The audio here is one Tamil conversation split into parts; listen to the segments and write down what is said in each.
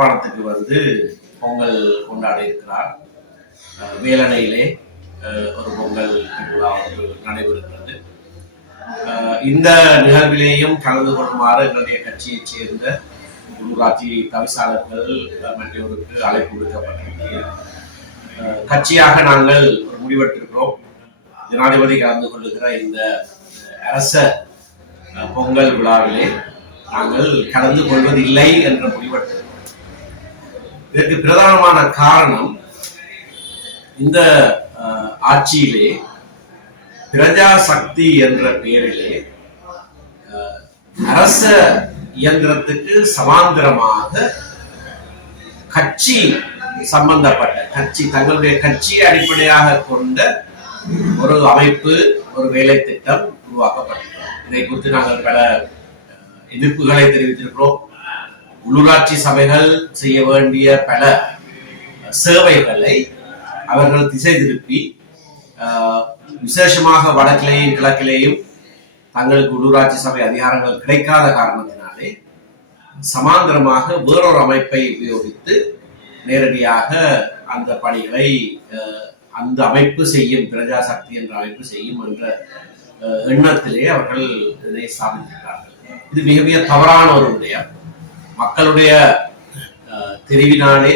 யாழ்ப்பாணத்துக்கு வந்து பொங்கல் கொண்டாட இருக்கிறார். வேலணையிலே ஒரு பொங்கல் திருவிழா நடைபெறுகிறது. இந்த நிகழ்விலேயும் கலந்து கொள்ளுமாறு எங்களுடைய கட்சியைச் சேர்ந்த உள்ளூராட்சி தவிசாளர்கள் மற்றவருக்கு அழைப்பு விடுக்கப்பட்டிருக்கிறது. கட்சியாக நாங்கள் ஒரு முடிவெட்டிருக்கிறோம் ஜனாதிபதி கலந்து கொள்ளுகிற இந்த அரச பொங்கல் விழாவிலே நாங்கள் கலந்து கொள்வதில்லை என்ற முடிவெட்டு இதற்கு பிரதானமான காரணம் இந்த ஆட்சியிலே பிரஜா சக்தி என்ற பெயரிலே அரச இயந்திரத்துக்கு சமாந்திரமாக கட்சி சம்பந்தப்பட்ட கட்சி தங்களுடைய கட்சியை அடிப்படையாக கொண்ட ஒரு அமைப்பு ஒரு வேலை திட்டம் உருவாக்கப்பட்டது இதை குறித்து நாங்கள் பல எதிர்ப்புகளை தெரிவித்திருக்கிறோம். உள்ளூராட்சி சபைகள் செய்ய வேண்டிய பல சேவைகளை அவர்கள் திசை திருப்பி விசேஷமாக வடக்கிலேயும் கிழக்கிலேயும் தங்களுக்கு உள்ளூராட்சி சபை அதிகாரங்கள் கிடைக்காத காரணத்தினாலே சமாந்தரமாக வேறொரு அமைப்பை உபயோகித்து நேரடியாக அந்த பணிகளை அந்த அமைப்பு செய்யும் பிரஜா சக்தி என்ற அமைப்பு செய்யும் என்ற எண்ணத்திலே அவர்கள் இதை ஸ்தாபித்திருக்கிறார்கள். இது மிக மிக தவறான ஒரு விடயம். மக்களுடைய தெரிவினாலே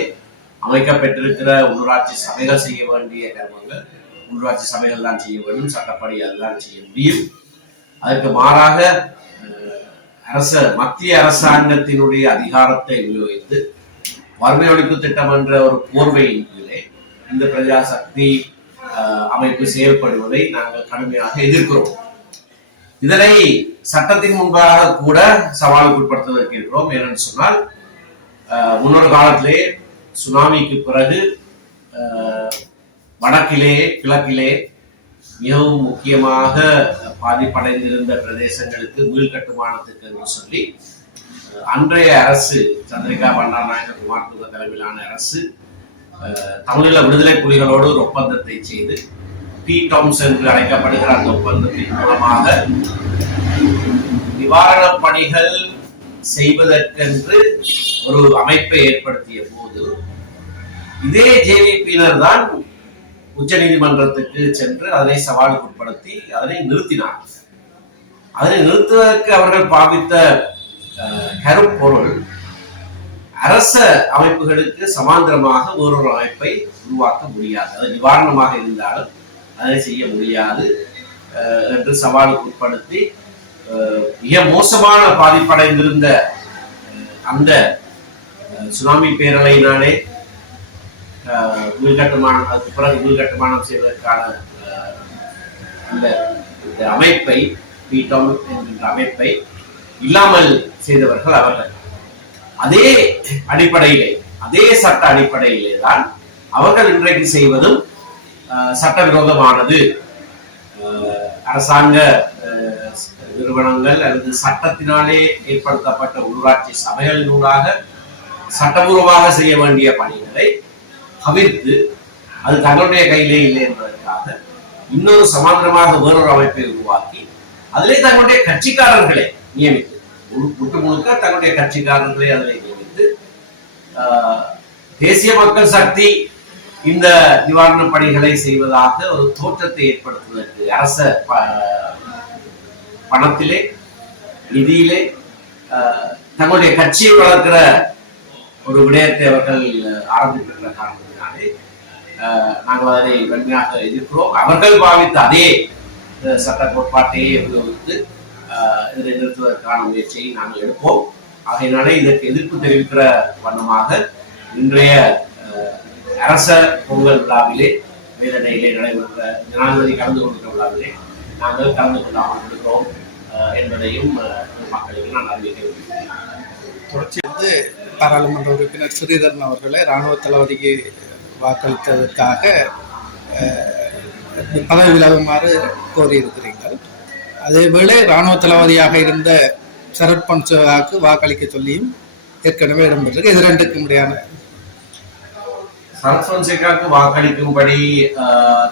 அமைக்கப்பட்டிருக்கிற உள்ளூராட்சி சபைகள் செய்ய வேண்டிய கர்மங்கள் உள்ளூராட்சி சபைகள் தான் செய்ய வேண்டும் சட்டப்படி அதுதான் செய்ய முடியும். அதற்கு மாறாக அரச மத்திய அரசாங்கத்தினுடைய அதிகாரத்தை விநியோகித்து வறுமை ஒழிப்பு திட்டம் என்ற ஒரு போர்வையின் கீழே இந்த பிரஜா சக்தி அமைப்பு செயல்படுவதை நாங்கள் கடுமையாக எதிர்க்கிறோம். இதனை சட்டத்தின் முன்பாக கூட சவாலுக்கு உட்படுத்துவதற்கு இருக்கிறோம் ஏனென்று சொன்னால் முன்னொரு காலத்திலே சுனாமிக்கு பிறகு வடக்கிலே கிழக்கிலே மிகவும் முக்கியமாக பாதிப்படைந்திருந்த பிரதேசங்களுக்கு மீள்கட்டுமானத்துக்கு என்று சொல்லி அன்றைய அரசு சந்திரிகா பண்டாரநாயக்க குமார் தலைமையிலான அரசு தமிழீழ விடுதலை புலிகளோடு ஒரு ஒப்பந்தத்தை செய்து பி டவுன்ஸ் என்று அழைக்கப்படுகிற அந்த ஒப்பந்தத்தின் மூலமாக நிவாரணப் பணிகள் செய்வதற்கென்று ஒரு அமைப்பை ஏற்படுத்திய போது இதே ஜேவிபியினர் தான் உச்ச நீதிமன்றத்துக்கு சென்று அதனை சவாலுக்கு உட்படுத்தி அதனை நிறுத்தினார். அதனை நிறுத்துவதற்கு அவர்கள் பாவித்த அஹ், கருப்பொருள் அரச அமைப்புகளுக்கு சமாந்தரமாக ஒரு அமைப்பை உருவாக்க முடியாது. அது நிவாரணமாக இருந்தாலும் அதை செய்ய முடியாது. அஹ், என்று சவாலுக்கு உட்படுத்தி அஹ், மிக மோசமான பாதிப்படைந்திருந்த அந்த சுனாமி பேரலையினாலே அஹ், உள்கட்டுமானம் அதுக்கு பிறகு உள்கட்டுமானம் செய்வதற்கான அஹ், அந்த இந்த அமைப்பை பீட்டம் என்கின்ற அமைப்பை இல்லாமல் செய்தவர்கள் அவர்கள். அதே அடிப்படையிலே அதே சட்ட அடிப்படையிலே தான் அவர்கள் இன்றைக்கு செய்வதும் சட்டவிரோதமானது. அரசாங்க நிறுவனங்கள் அல்லது சட்டத்தினாலே ஏற்படுத்தப்பட்ட உள்ளூராட்சி சபைகளினூடாக சட்டபூர்வமாக செய்ய வேண்டிய பணிகளை தவிர்த்து அது தங்களுடைய கையிலே இல்லை என்பதற்காக இன்னொரு சமாந்தரமாக வேறொரு அமைப்பை உருவாக்கி அதிலே தங்களுடைய கட்சிக்காரர்களை நியமித்து முட்டு முழுக்க தங்களுடைய கட்சிக்காரர்களை அதில் நியமித்து ஆஹ், தேசிய மக்கள் சக்தி இந்த நிவாரணப் பணிகளை செய்வதாக ஒரு தோற்றத்தை ஏற்படுத்துவதற்கு அரச ப- பணத்திலே நிதியிலே தங்களுடைய கட்சியை வளர்க்கிற ஒரு விடயத்தை அவர்கள் ஆரம்பித்திருக்கிற காரணத்தினாலே நாங்கள் அதை வன்மையாக எதிர்க்கிறோம். அவர்கள் பாவித்த அதே சட்ட கோட்பாட்டையே உபயோகித்து இதனை நிறுத்துவதற்கான முயற்சியை நாங்கள் எடுப்போம். ஆகையினாலே இதற்கு எதிர்ப்பு தெரிவிக்கிற வண்ணமாக இன்றைய அரச பொங்கல் விழாவிலே வேதனையிலே நடைபெற்ற ஜனாதிபதி கலந்து கொண்டிருக்கிற விழாவிலே நாங்கள் கலந்து கொள்ளாமல் இருக்கிறோம் என்பதையும் மக்களுக்கு நான் அறிவிக்க தொடர்ச்சி வந்து பாராளுமன்ற உறுப்பினர் ஸ்ரீதரன் அவர்களை இராணுவ தளபதிக்கு வாக்களித்ததற்காக பதவி விலகுமாறு கோரியிருக்கிறீர்கள். அதேவேளை இராணுவ தளபதியாக இருந்த சரத் பொன்சேகாவுக்கு வாக்களிக்க சொல்லியும் ஏற்கனவே இடம்பெற்றிருக்கு. இது ரெண்டுக்கும் இடையான சரத்வன்சேகாவுக்கு வாக்களிக்கும்படி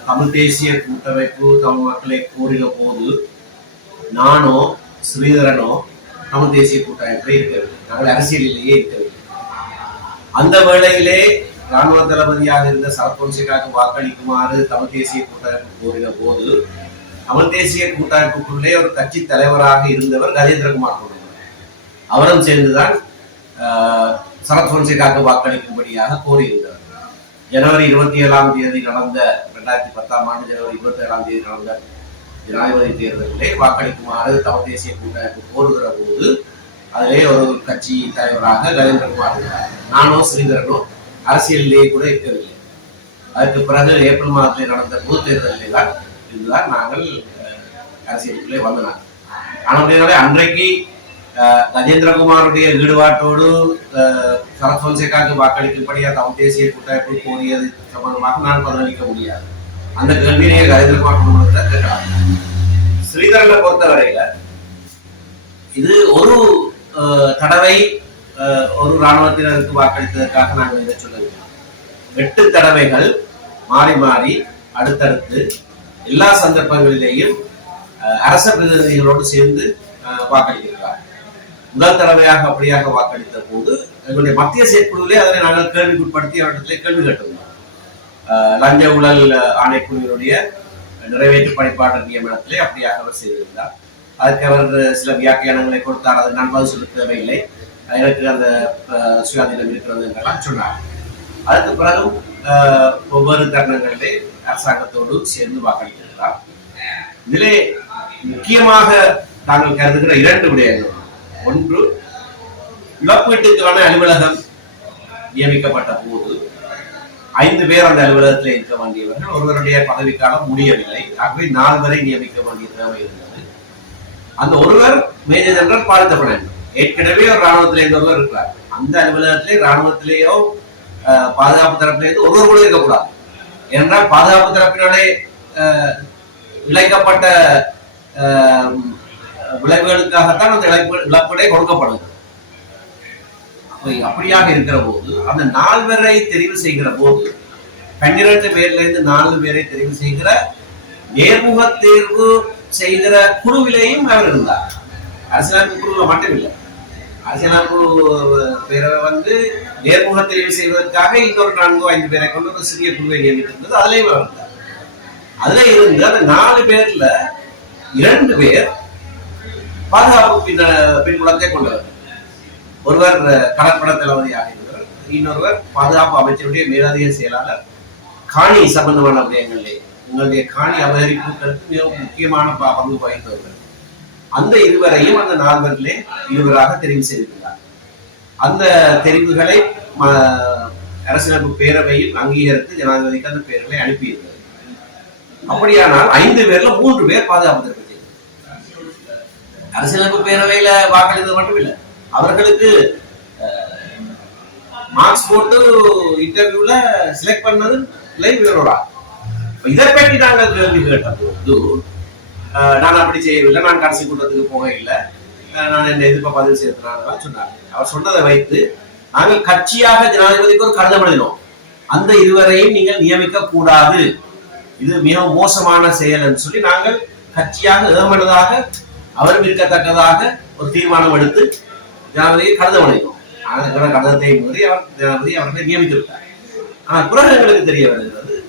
தமிழ் தேசிய கூட்டமைப்பு தமிழ் மக்களை கோரின போது நானோ ஸ்ரீதரனோ தமிழ் தேசிய கூட்டமைப்பில் இருக்கவில்லை நாங்கள் அரசியலிலேயே இருக்கவில்லை அந்த வேளையிலே ராணுவ தளபதியாக இருந்த சரத்வன்சேகாவுக்கு வாக்களிக்குமாறு தமிழ் தேசிய கூட்டமைப்பு கோரின போது தமிழ் தேசிய கூட்டமைப்புக்குள்ளே ஒரு கட்சி தலைவராக இருந்தவர் கஜேந்திரகுமார் கொண்டவர் அவரும் சேர்ந்துதான் ஆஹ், சரத் வாக்களிக்கும்படியாக கோரியிருந்தார். ஜனவரி இருபத்தி ஏழாம் தேதி நடந்த ரெண்டாயிரத்தி பத்தாம் ஆண்டு ஜனவரி இருபத்தி ஏழாம் தேதி நடந்த ஜனாதிபதி தேர்தலிலே வாக்களிக்குமாறு தமிழ் தேசிய கூட்டமைப்பு கோருகிற போது அதிலே ஒரு கட்சி தலைவராக கஜேந்திரகுமார் இருந்தார் நானோ ஸ்ரீதரனோ அரசியலிலேயே கூட இருக்கவில்லை. அதற்கு பிறகு ஏப்ரல் மாதத்தில் நடந்த பொது தேர்தலிலே தான் இதுதான் நாங்கள் அரசியலுக்குள்ளே வந்தனர். ஆனால் அன்றைக்கு கஜேந்திரகுமாருடைய ஈடுபாட்டோடு அஹ், சரத் பொன்சேகாவுக்கு தமிழ் தேசிய கூட்டமைப்பு கோரியது சம்பந்தமாக நான் பதிலளிக்க முடியாது. அந்த கேள்வியை கஜேந்திரகுமார் குடும்பத்தை கேட்கலாம் ஸ்ரீதரனை பொறுத்தவரையில இது ஒரு அஹ், தடவை அஹ், ஒரு இராணுவத்தினருக்கு வாக்களித்ததற்காக நாங்கள் இதை சொல்லவில்லை. எட்டு தடவைகள் மாறி மாறி அடுத்தடுத்து எல்லா சந்தர்ப்பங்களிலேயும் அஹ், அரச பிரதிநிதிகளோடு சேர்ந்து அஹ், வாக்களித்திருக்கிறார் முதல் தடவையாக அப்படியாக வாக்களித்த போது எங்களுடைய மத்திய செயற்குழுவிலே அதனை நாங்கள் கேள்விக்குட்படுத்தி அவரிடத்திலே கேள்வி கேட்டிருந்தோம் லஞ்ச ஊழல் ஆணைக்குழுவினுடைய நிறைவேற்று பணிப்பாளர் நியமனத்திலே அப்படியாக அவர் செய்திருந்தார். அதுக்கு அவர் சில வியாக்கியானங்களை கொடுத்தார். அதை நான் பதில் சொல்ல தேவையில்லை. எனக்கு அந்த சுயாதீனம் இருக்கிறது என்றெல்லாம் சொன்னார். அதுக்கு பிறகு ஒவ்வொரு தருணங்களிலே அரசாங்கத்தோடு சேர்ந்து வாக்களித்திருக்கிறார். இதிலே முக்கியமாக நாங்கள் கருதுகிற இரண்டு விடயங்கள். ஒன்று இழப்பீட்டுக்கான அலுவலகம் நியமிக்கப்பட்ட போது ஐந்து பேர் அந்த அலுவலகத்தில் இருக்க வேண்டியவர்கள். ஒருவருடைய பதவிக்காலம் முடியவில்லை. ஆகவே நால்வரை நியமிக்க வேண்டிய தேவை இருந்தது. அந்த ஒருவர் மேஜர் ஜெனரல் பாலித்தப்படன் ஏற்கனவே ஒரு ராணுவத்திலே இருந்தவர் இருக்கிறார். அந்த அலுவலகத்திலே ராணுவத்திலேயோ பாதுகாப்பு தரப்பிலேருந்து ஒருவர் கூட இருக்கக்கூடாது. ஏனென்றால் பாதுகாப்பு தரப்பினாலே இழைக்கப்பட்ட விளைவுகளுக்காகத்தான் அந்த இழப்பு இழப்பீடே கொடுக்கப்படுது அப்படியாக இருக்கிற போது அந்த நால்வரை தெரிவு செய்கிற போது பன்னிரண்டு பேர்ல இருந்து நாலு பேரை தெரிவு செய்கிற நேர்முக தேர்வு செய்கிற குழுவிலேயும் அவர் இருந்தார். அரசியலமைப்பு குழுவில் மட்டும் இல்லை அரசியலமைப்பு பேரவை வந்து நேர்முக தெரிவு செய்வதற்காக இன்னொரு நான்கு ஐந்து பேரை கொண்டு ஒரு சிறிய குழுவை நியமித்திருந்தது. அதுலேயும் அவர் இருந்தார். அதுல இருந்து அந்த நாலு பேர்ல இரண்டு பேர் பாதுகாப்பு பின்ன பின்புலத்தை கொண்டவர் ஒருவர் கடற்பட தளபதி ஆகியவர் இன்னொருவர் பாதுகாப்பு அமைச்சருடைய மேலதிக செயலாளர். காணி சம்பந்தமான விடயங்களிலே உங்களுடைய காணி அபகரிப்புகளுக்கு மிகவும் முக்கியமான பங்கு வகித்தவர்கள் அந்த இருவரையும் அந்த நால்வர்களே இருவராக தெரிவு செய்திருந்தார் அந்த தெரிவுகளை ம- அரசியலமைப்பு பேரவையும் அங்கீகரித்து ஜனாதிபதிக்கு அந்த பேர்களை அனுப்பியிருந்தது அப்படியானால் ஐந்து பேர்ல மூன்று பேர் பாதுகாப்பு அரசியலமைப்பு பேரவையில வாக்களித்தது மட்டும் இல்ல அவர்களுக்கு மார்க்ஸ் போட்டு இன்டர்வியூல செலக்ட் பண்ணது லைவ் வேறோடா இதை பற்றி நாங்கள் கேள்வி கேட்டபோது நான் அப்படி செய்யவில்லை நான் கடைசி கூட்டத்துக்கு போக இல்லை. நான் என்ன எதிர்ப்ப பதிவு செய்யறதுனால சொன்னாங்க அவர் சொன்னதை வைத்து நாங்கள் கட்சியாக ஜனாதிபதிக்கு ஒரு கடிதம் எழுதினோம். அந்த இருவரையும் நீங்கள் நியமிக்க கூடாது. இது மிக மோசமான செயல் என்று சொல்லி நாங்கள் கட்சியாக ஏமனதாக அவரும் இருக்கத்தக்கதாக ஒரு தீர்மானம் எடுத்து ஜனாதிபதியை கடிதம் எழுதினோம் ஆனால் இந்த கடிதத்தை அவர் ஜனாதிபதி அவர்களை நியமித்திருக்கார் ஆனால் பிறகு எங்களுக்கு தெரிய வருகிறது.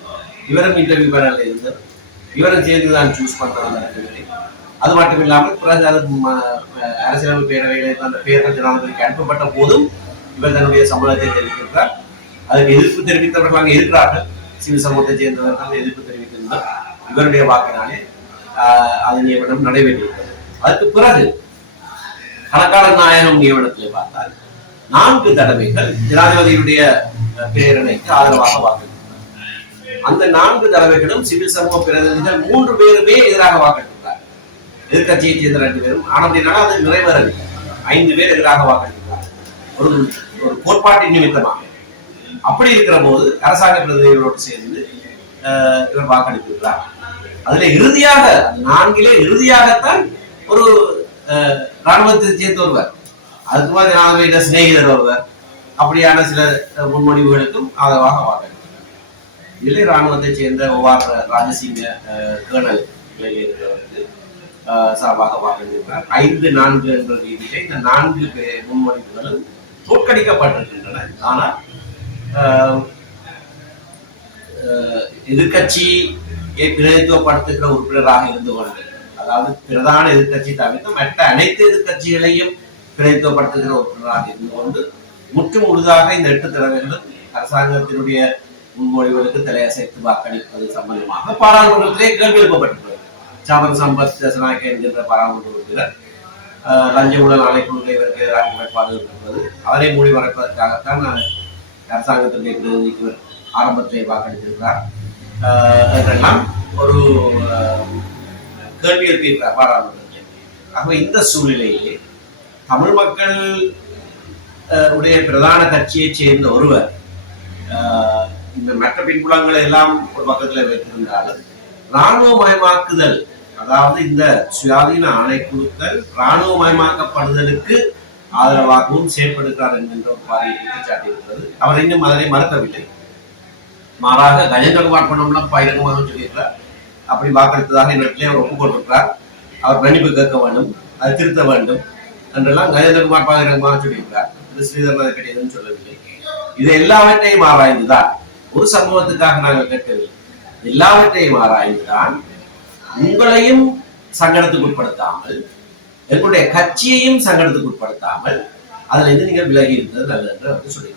இவரும் இன்டர்வியூ பேனலில் இருந்தார். இவரும் சேர்ந்து தான் சூஸ் பண்றது அந்த அது மட்டும் இல்லாமல் பிறகு அது ம- அரசியலமைப்பு பேரவையில் அந்த பேர்கள் ஜனாதிபதிக்கு அனுப்பப்பட்ட போதும் இவர் தன்னுடைய சம்பளத்தை தெரிவித்திருக்கிறார். அதுக்கு எதிர்ப்பு தெரிவித்தவர்கள் அங்கே இருக்கிறார்கள். சிவில் சமூகத்தை சேர்ந்தவர்கள் எதிர்ப்பு தெரிவித்திருந்தார். இவருடைய வாக்கினாலே அது நியமனம் நடைபெற்றிருக்கிறது அதுக்கு பிறகு கணக்காளர் நாயகம் நியமனத்திலே பார்த்தால் நான்கு தடவைகள் ஜனாதிபதியுடைய அஹ், பிரேரணைக்கு ஆதரவாக வாக்களித்தார். அந்த நான்கு தடவைகளும் சிவில் சமூக பிரதிநிதிகள் மூன்று பேருமே எதிராக வாக்களித்தார். எதிர்கட்சியைச் சேர்ந்த ரெண்டு பேரும் ஆனால் அது நிறைவேறவில்லை. ஐந்து பேர் எதிராக வாக்களித்தார். ஒரு ஒரு கோட்பாட்டின் நிமித்தமாக. அப்படி இருக்கிற போது அரசாங்க பிரதிநிதிகளோடு சேர்ந்து அஹ், இவர் வாக்களித்திருக்கிறார். அதுல இறுதியாக நான்கிலே இறுதியாகத்தான் ஒரு அஹ், ராணுவத்தை சேர்த்து வருவார் அதுக்கு மாதிரி ராணுவ சிநேகிதர் வருவார் அப்படியான சில முன்மொழிவுகளுக்கும் ஆதரவாக வாக்களித்தார் இதிலே ராணுவத்தை சேர்ந்த ஒவ்வாறு ராஜசிங்க அஹ், கேர்னல் நிலையில் சார்பாக வாக்களித்திருக்கிறார் ஐந்து நான்கு என்ற ரீதியிலே இந்த நான்கு முன்மொழிவுகளும் தோற்கடிக்கப்பட்டிருக்கின்றன. ஆனால் ஆஹ், ஆஹ், பிரதித்துவப்படுத்துகிற உறுப்பினராக இருந்து கொண்டு அதாவது பிரதான எதிர்க்கட்சி தவிர்த்து மற்ற அனைத்து எதிர்க்கட்சிகளையும் பிரதித்துவப்படுத்துகிற பிரதான இருந்து கொண்டு முற்று முழுதாக இந்த எட்டு தலைவர்களும் அரசாங்கத்தினுடைய முன்மொழிவுகளுக்கு தலையசைத்து வாக்களிப்பது சம்பந்தமாக பாராளுமன்றத்திலே கேள்வி எழுப்பப்பட்டுள்ளது சாமன் சம்பத் தசனாக்கே என்கின்ற பாராளுமன்ற உறுப்பினர் ஆஹ், லஞ்ச ஊழல் ஆணைக்குழுவை இவருக்கு எதிராக முறைப்பாடு இருக்கின்றது அதனை மூடி மறைப்பதற்காகத்தான் நான் அரசாங்கத்தினுடைய பிரதிநிதிக்கு இவர் ஆரம்பத்திலே வாக்களித்திருக்கிறார். என்றெல்லாம் ஒரு கேள்வி எழுப்பியிருக்கிறார் பாராளுமன்றத்தில் ஆகவே இந்த சூழ்நிலையிலே தமிழ் மக்கள் உடைய பிரதான கட்சியைச் சேர்ந்த ஒருவர் ஆஹ், இந்த மற்ற பின்புலங்களை எல்லாம் ஒரு பக்கத்தில் வைத்திருந்தாலும் இராணுவமயமாக்குதல் அதாவது இந்த சுயாதீன ஆணைக்குழுக்கள் இராணுவமயமாக்கப்படுதலுக்கு ஆதரவாகவும் செயற்படுகிறார் என்கின்ற ஒரு பாதையை குற்றச்சாட்டு இருக்கிறது அவர் இன்னும் அதனை மறுக்கவில்லை. மாறாக கஜேந்திரகுமார் பொன்னம்பலம் பயிரங்கமாக சொல்லியிருக்கிறார். அப்படி வாக்களித்ததாக என்னிடத்திலே அவர் ஒப்புக்கொண்டிருக்கிறார் அவர் மன்னிப்பு கேட்க வேண்டும் அதை திருத்த வேண்டும் என்றெல்லாம் நரேந்திரகுமார் பகிரங்கமாக சொல்லியிருக்கிறார். இது ஸ்ரீதரன் அதை கிடையாதுன்னு சொல்லவில்லை. இது எல்லாவற்றையும் ஆராய்ந்துதான் ஒரு சம்பவத்துக்காக நாங்கள் கேட்கவில்லை. எல்லாவற்றையும் ஆராய்ந்துதான் உங்களையும் சங்கடத்துக்கு உட்படுத்தாமல் எங்களுடைய கட்சியையும் சங்கடத்துக்கு உட்படுத்தாமல் அதுல இருந்து நீங்கள் விலகி இருந்தது நல்லது என்று வந்து சொல்லி